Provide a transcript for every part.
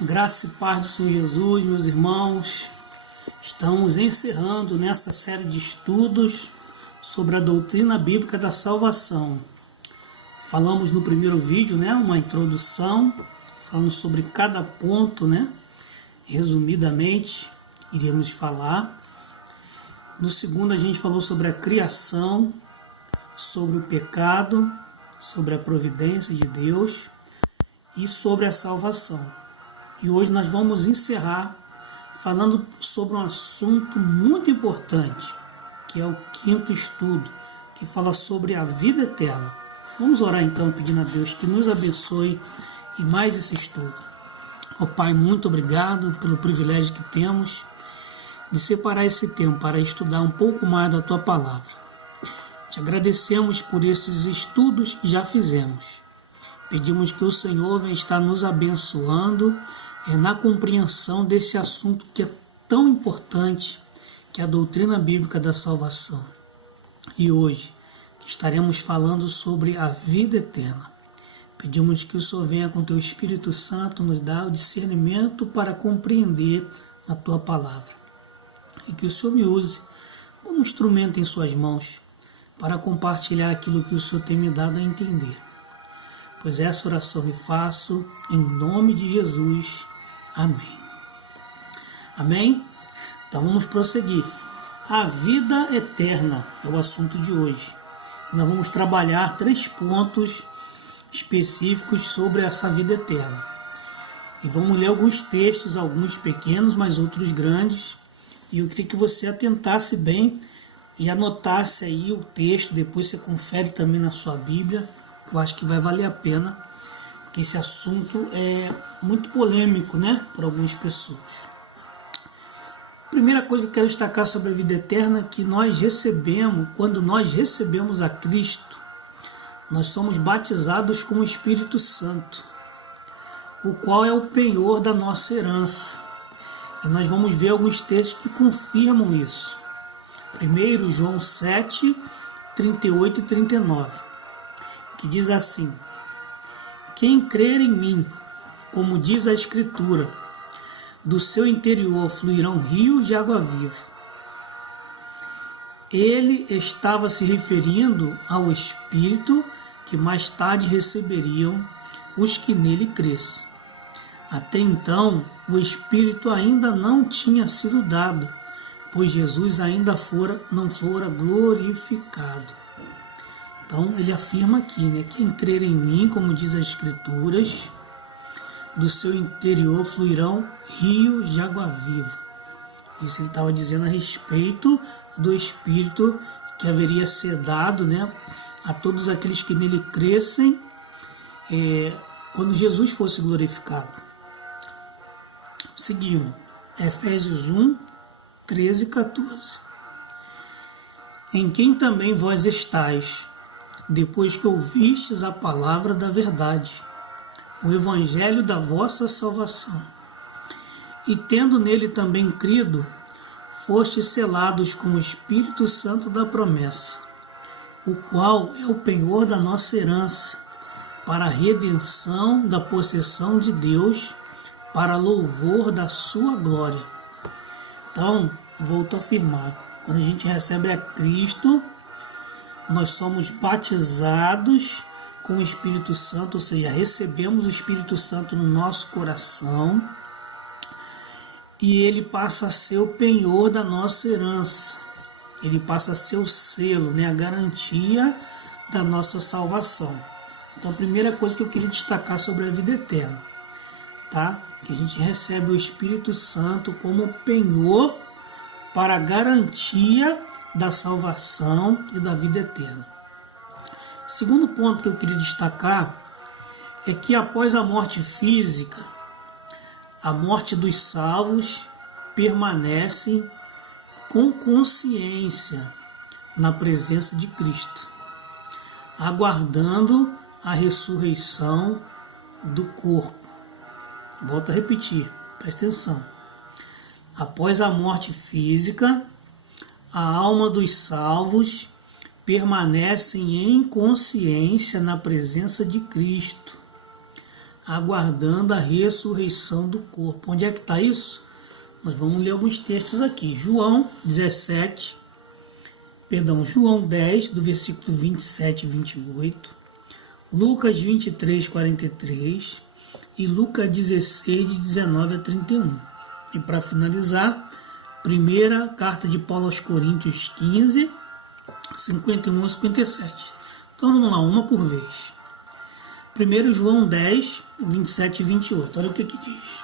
Graça e paz do Senhor Jesus, meus irmãos. Estamos encerrando nessa série de estudos sobre a doutrina bíblica da salvação. Falamos no primeiro vídeo, uma introdução, falando sobre cada ponto, resumidamente, iríamos falar. No segundo, a gente falou sobre a criação, sobre o pecado, sobre a providência de Deus e sobre a salvação. E hoje nós vamos encerrar falando sobre um assunto muito importante, que é o quinto estudo, que fala sobre a vida eterna. Vamos orar então, pedindo a Deus que nos abençoe em mais esse estudo. Ó Pai, muito obrigado pelo privilégio que temos de separar esse tempo para estudar um pouco mais da Tua Palavra. Te agradecemos por esses estudos que já fizemos. Pedimos que o Senhor venha estar nos abençoando na compreensão desse assunto que é tão importante, que é a doutrina bíblica da salvação. E hoje, que estaremos falando sobre a vida eterna. Pedimos que o Senhor venha com Teu Espírito Santo nos dar o discernimento para compreender a Tua Palavra. E que o Senhor me use como instrumento em Suas mãos para compartilhar aquilo que o Senhor tem me dado a entender. Pois essa oração me faço em nome de Jesus. Amém. Amém? Então vamos prosseguir. A vida eterna é o assunto de hoje. Nós vamos trabalhar 3 pontos específicos sobre essa vida eterna. E vamos ler alguns textos, alguns pequenos, mas outros grandes. E eu queria que você atentasse bem e anotasse aí o texto, depois você confere também na sua Bíblia. Eu acho que vai valer a pena, porque esse assunto é muito polêmico, por algumas pessoas. Primeira coisa que eu quero destacar sobre a vida eterna é que nós recebemos, quando nós recebemos a Cristo, nós somos batizados com o Espírito Santo, o qual é o penhor da nossa herança. E nós vamos ver alguns textos que confirmam isso. Primeiro, João 7, 38 e 39. Que diz assim: quem crer em mim, como diz a Escritura, do seu interior fluirão rios de água viva. Ele estava se referindo ao Espírito que mais tarde receberiam os que nele crescem. Até então, o Espírito ainda não tinha sido dado, pois Jesus ainda não fora glorificado. Então, ele afirma aqui, quem crer em mim, como diz as Escrituras, do seu interior fluirão rios de água viva. Isso ele estava dizendo a respeito do Espírito que haveria ser dado, a todos aqueles que nele crescem, quando Jesus fosse glorificado. Seguindo, Efésios 1, 13 e 14. Em quem também vós estáis, depois que ouvistes a palavra da verdade, o evangelho da vossa salvação, e tendo nele também crido, fostes selados com o Espírito Santo da promessa, o qual é o penhor da nossa herança, para a redenção da possessão de Deus, para louvor da sua glória. Então, volto a afirmar, quando a gente recebe a Cristo, nós somos batizados com o Espírito Santo, ou seja, recebemos o Espírito Santo no nosso coração e ele passa a ser o penhor da nossa herança. Ele passa a ser o selo, a garantia da nossa salvação. Então, a primeira coisa que eu queria destacar sobre a vida eterna, que a gente recebe o Espírito Santo como penhor para a garantia da salvação e da vida eterna. Segundo ponto que eu queria destacar é que após a morte física, a morte dos salvos permanecem com consciência na presença de Cristo, aguardando a ressurreição do corpo. Volto a repetir, presta atenção. Após a morte física, a alma dos salvos permanecem em consciência na presença de Cristo, aguardando a ressurreição do corpo. Onde é que está isso? Nós vamos ler alguns textos aqui. João 10, do versículo 27 e 28, Lucas 23, 43 e Lucas 16, de 19 a 31. E para finalizar, primeira carta de Paulo aos Coríntios 15, 51 a 57. Então vamos lá, uma por vez. Primeiro João 10, 27 e 28. Olha o que diz.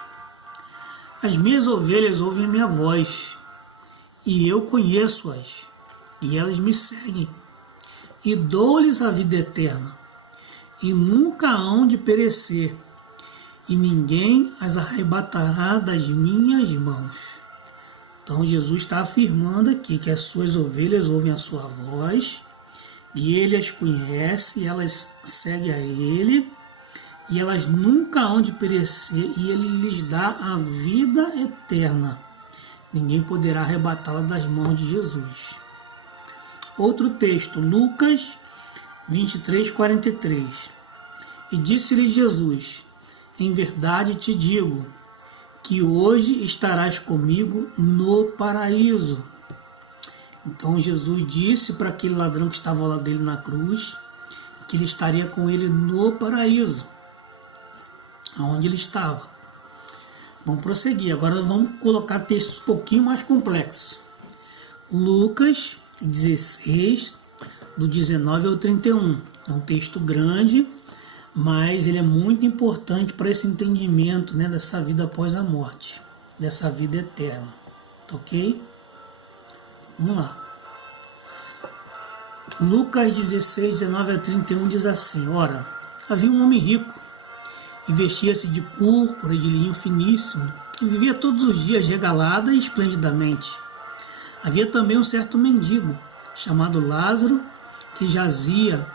As minhas ovelhas ouvem a minha voz, e eu conheço-as, e elas me seguem, e dou-lhes a vida eterna, e nunca hão de perecer, e ninguém as arrebatará das minhas mãos. Então Jesus está afirmando aqui que as suas ovelhas ouvem a sua voz, e ele as conhece, elas seguem a ele, e elas nunca hão de perecer, e ele lhes dá a vida eterna. Ninguém poderá arrebatá-la das mãos de Jesus. Outro texto, Lucas 23, 43. E disse-lhe Jesus: em verdade te digo, que hoje estarás comigo no paraíso. Então Jesus disse para aquele ladrão que estava ao lado dele na cruz, que ele estaria com ele no paraíso, onde ele estava. Vamos prosseguir. Agora vamos colocar textos um pouquinho mais complexos. Lucas 16, do 19 ao 31. É um texto grande, mas ele é muito importante para esse entendimento, né, dessa vida após a morte, dessa vida eterna. Ok? Vamos lá. Lucas 16, 19 a 31 diz assim: ora, havia um homem rico, e vestia-se de púrpura e de linho finíssimo, e vivia todos os dias regalada e esplendidamente. Havia também um certo mendigo, chamado Lázaro, que jazia,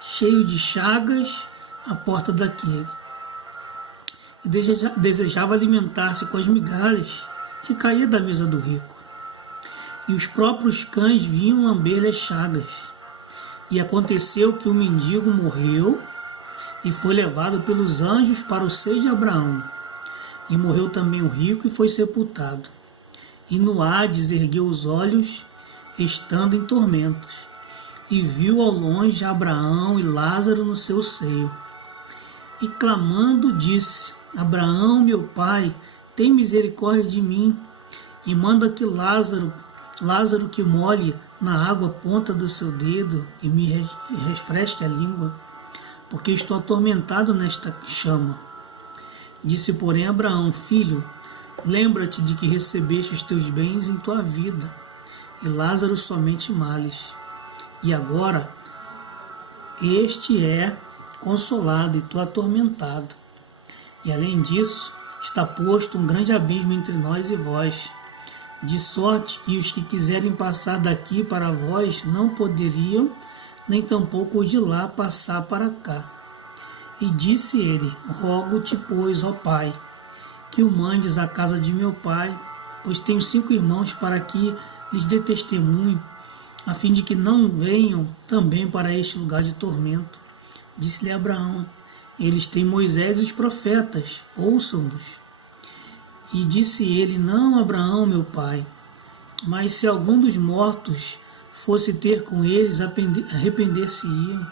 cheio de chagas, à porta daquele, e desejava alimentar-se com as migalhas que caía da mesa do rico. E os próprios cães vinham lamber-lhe as chagas. E aconteceu que o mendigo morreu e foi levado pelos anjos para o seio de Abraão. E morreu também o rico e foi sepultado. E no Hades ergueu os olhos, estando em tormentos, e viu ao longe Abraão e Lázaro no seu seio. E clamando disse: Abraão, meu pai, tem misericórdia de mim, e manda que Lázaro que molhe na água a ponta do seu dedo e me refresque a língua, porque estou atormentado nesta chama. Disse, porém, Abraão: filho, lembra-te de que recebeste os teus bens em tua vida, e Lázaro somente males. E agora este é consolado e tu atormentado. E além disso, está posto um grande abismo entre nós e vós, de sorte que os que quiserem passar daqui para vós não poderiam, nem tampouco os de lá passar para cá. E disse ele: rogo-te, pois, ó Pai, que o mandes à casa de meu pai, pois tenho 5 irmãos, para que lhes dê testemunho, a fim de que não venham também para este lugar de tormento. Disse-lhe Abraão: eles têm Moisés e os profetas, ouçam-nos. E disse ele: não, Abraão, meu pai, mas se algum dos mortos fosse ter com eles, arrepender-se-iam.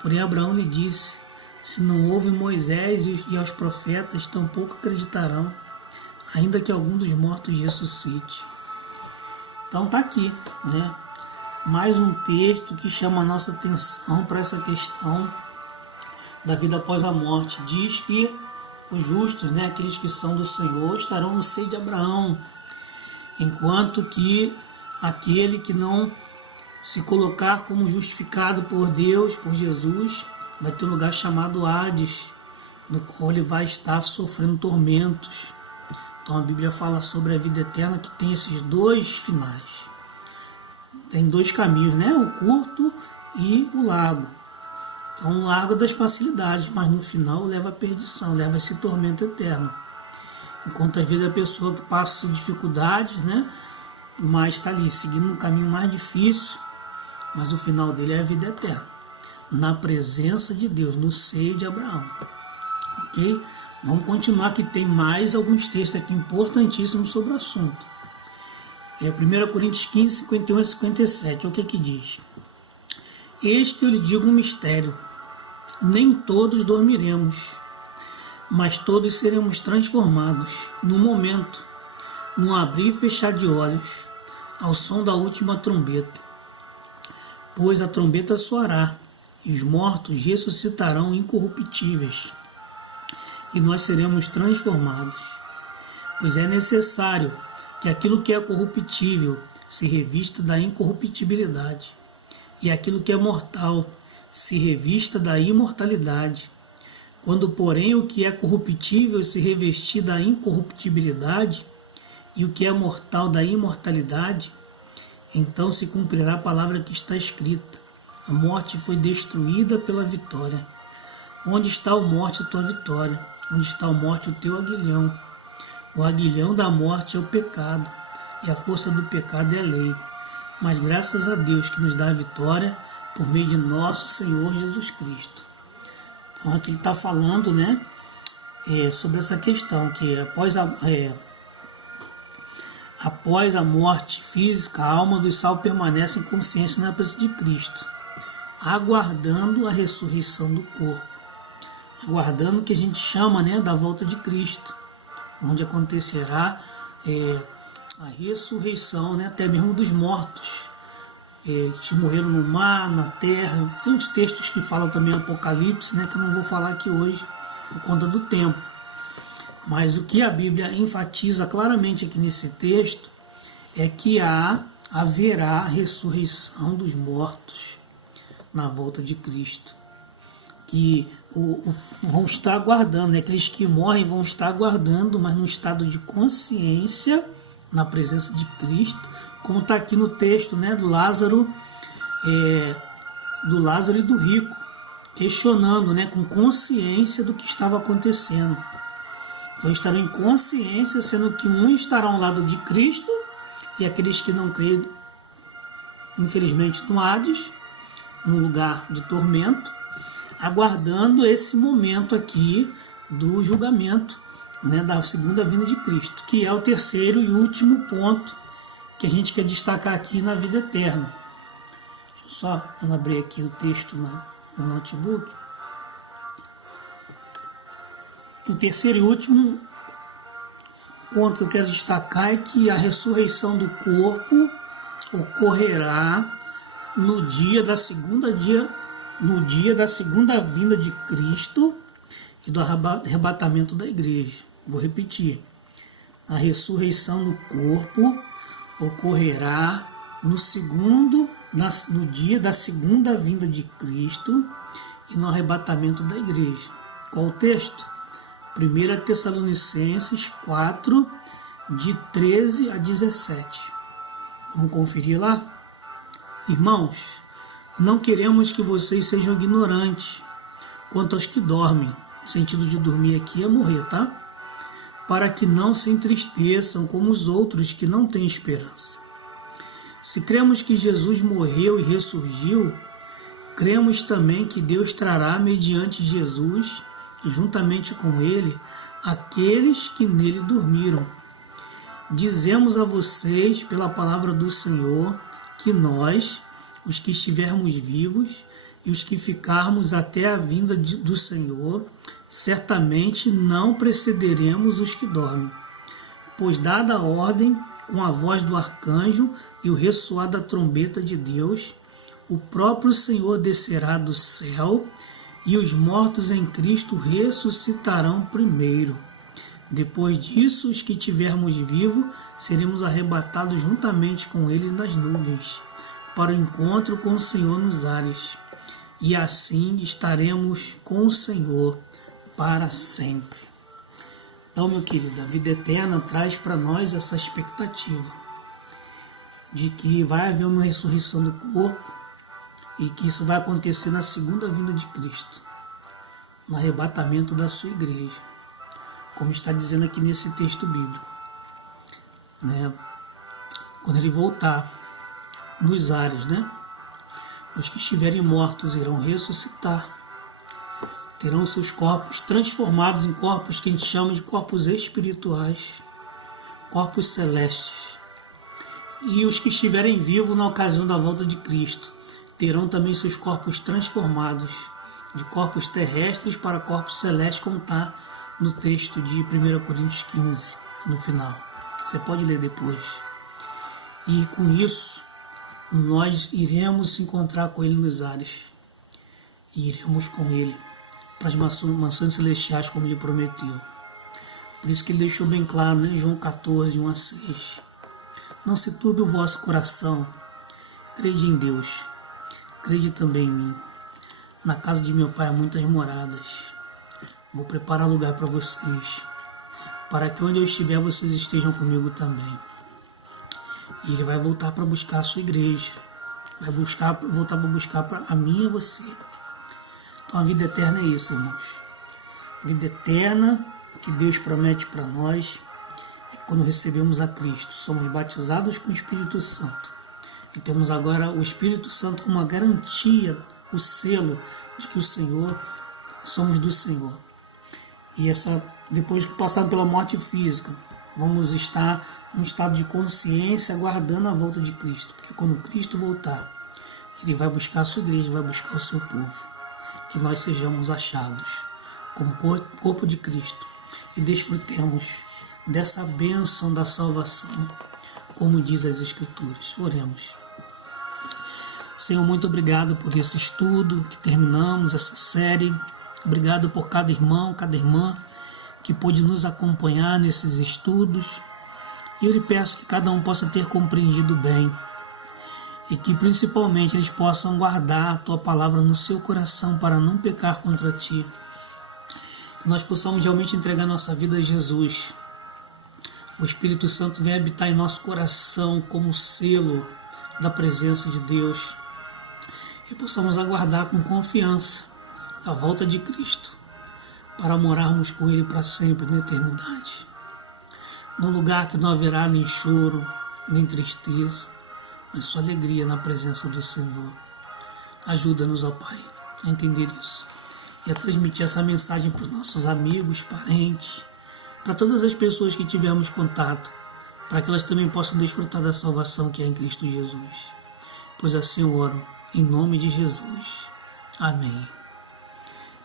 Porém Abraão lhe disse: se não houve Moisés e aos profetas, tampouco acreditarão, ainda que algum dos mortos ressuscite. Então está aqui, né? Mais um texto que chama a nossa atenção para essa questão da vida após a morte. Diz que os justos, né, aqueles que são do Senhor, estarão no seio de Abraão, enquanto que aquele que não se colocar como justificado por Deus, por Jesus, vai ter um lugar chamado Hades, no qual ele vai estar sofrendo tormentos. Então a Bíblia fala sobre a vida eterna, que tem esses 2 finais. Tem 2 caminhos, né? O curto e o largo. Então o largo das facilidades, mas no final leva à perdição, leva a esse tormento eterno. Enquanto às vezes a pessoa que passa dificuldades, né? Mas está ali seguindo um caminho mais difícil, mas o final dele é a vida eterna. na presença de Deus, no seio de Abraão. Ok? Vamos continuar, que tem mais alguns textos aqui importantíssimos sobre o assunto. 1 Coríntios 15, 51 e 57. O que diz? Eis que eu lhe digo um mistério. Nem todos dormiremos, mas todos seremos transformados num momento, num abrir e fechar de olhos, ao som da última trombeta. Pois a trombeta soará, e os mortos ressuscitarão incorruptíveis, e nós seremos transformados. Pois é necessário que aquilo que é corruptível se revista da incorruptibilidade, e aquilo que é mortal se revista da imortalidade. Quando, porém, o que é corruptível se revestir da incorruptibilidade, e o que é mortal da imortalidade, então se cumprirá a palavra que está escrita: a morte foi destruída pela vitória. Onde está, ó morte, a tua vitória? Onde está, ó morte, o teu aguilhão? O aguilhão da morte é o pecado, e a força do pecado é a lei. Mas graças a Deus que nos dá a vitória por meio de nosso Senhor Jesus Cristo. Então aqui ele está falando, né, sobre essa questão, que após a morte física, a alma dos salvos permanece em consciência na presença de Cristo, aguardando a ressurreição do corpo, aguardando o que a gente chama, né, da volta de Cristo, onde acontecerá a ressurreição, né, até mesmo dos mortos, que morreram no mar, na terra. Tem uns textos que falam também Apocalipse, né, que eu não vou falar aqui hoje por conta do tempo. Mas o que a Bíblia enfatiza claramente aqui nesse texto é que haverá a ressurreição dos mortos na volta de Cristo, que vão estar aguardando, né? Aqueles que morrem vão estar aguardando, mas num estado de consciência, na presença de Cristo, como está aqui no texto, né, do Lázaro e do rico, questionando, né, com consciência do que estava acontecendo. Então estarão em consciência, sendo que uns estarão ao lado de Cristo e aqueles que não creem, infelizmente, no Hades, no lugar de tormento, aguardando esse momento aqui do julgamento, né, da segunda vinda de Cristo, que é o terceiro e último ponto que a gente quer destacar aqui na vida eterna. Deixa eu só abrir aqui o texto no notebook. O terceiro e último ponto que eu quero destacar é que a ressurreição do corpo ocorrerá no dia da segunda vinda de Cristo e do arrebatamento da igreja. Vou repetir. A ressurreição do corpo ocorrerá no dia da segunda vinda de Cristo e no arrebatamento da igreja. Qual o texto? 1 Tessalonicenses 4, de 13 a 17. Vamos conferir lá? Irmãos, não queremos que vocês sejam ignorantes quanto aos que dormem. No sentido de dormir aqui é morrer, tá? Para que não se entristeçam como os outros que não têm esperança. Se cremos que Jesus morreu e ressurgiu, cremos também que Deus trará mediante Jesus e juntamente com ele aqueles que nele dormiram. Dizemos a vocês, pela palavra do Senhor, que nós, os que estivermos vivos e os que ficarmos até a vinda do Senhor, certamente não precederemos os que dormem. Pois dada a ordem, com a voz do arcanjo e o ressoar da trombeta de Deus, o próprio Senhor descerá do céu e os mortos em Cristo ressuscitarão primeiro. Depois disso, os que tivermos vivos, seremos arrebatados juntamente com eles nas nuvens, para o encontro com o Senhor nos ares. E assim estaremos com o Senhor para sempre. Então, meu querido, a vida eterna traz para nós essa expectativa de que vai haver uma ressurreição do corpo e que isso vai acontecer na segunda vinda de Cristo, no arrebatamento da sua igreja, como está dizendo aqui nesse texto bíblico, né? Quando ele voltar nos ares, né? Os que estiverem mortos irão ressuscitar, terão seus corpos transformados em corpos que a gente chama de corpos espirituais, corpos celestes. E os que estiverem vivos na ocasião da volta de Cristo terão também seus corpos transformados de corpos terrestres para corpos celestes, como está no texto de 1 Coríntios 15, no final. Você pode ler depois. E com isso, nós iremos se encontrar com Ele nos ares. E iremos com Ele para as mansões celestiais, como Ele prometeu. Por isso que Ele deixou bem claro, né? João 14, 1 a 6. Não se turbe o vosso coração. Crede em Deus. Crede também em mim. Na casa de meu Pai há muitas moradas. Vou preparar lugar para vocês, para que onde eu estiver, vocês estejam comigo também. E Ele vai voltar para buscar a sua igreja. Vai voltar para buscar para a mim e você. Então a vida eterna é isso, irmãos. A vida eterna que Deus promete para nós é quando recebemos a Cristo. Somos batizados com o Espírito Santo. E temos agora o Espírito Santo como uma garantia, o selo de que o Senhor, somos do Senhor. E depois que passarmos pela morte física, vamos estar num estado de consciência aguardando a volta de Cristo. Porque quando Cristo voltar, Ele vai buscar a sua igreja, vai buscar o seu povo. Que nós sejamos achados como corpo de Cristo e desfrutemos dessa bênção da salvação, como diz as Escrituras. Oremos. Senhor, muito obrigado por esse estudo que terminamos, essa série. Obrigado por cada irmão, cada irmã que pôde nos acompanhar nesses estudos. E eu lhe peço que cada um possa ter compreendido bem e que principalmente eles possam guardar a Tua palavra no seu coração para não pecar contra Ti. Que nós possamos realmente entregar nossa vida a Jesus. O Espírito Santo vem habitar em nosso coração como selo da presença de Deus. E possamos aguardar com confiança a volta de Cristo, para morarmos com Ele para sempre na eternidade. Num lugar que não haverá nem choro, nem tristeza, mas só alegria na presença do Senhor. Ajuda-nos, ó Pai, a entender isso e a transmitir essa mensagem para os nossos amigos, parentes, para todas as pessoas que tivermos contato, para que elas também possam desfrutar da salvação que é em Cristo Jesus. Pois assim eu oro, em nome de Jesus. Amém.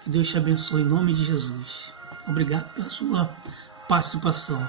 Que Deus te abençoe em nome de Jesus. Obrigado pela sua participação.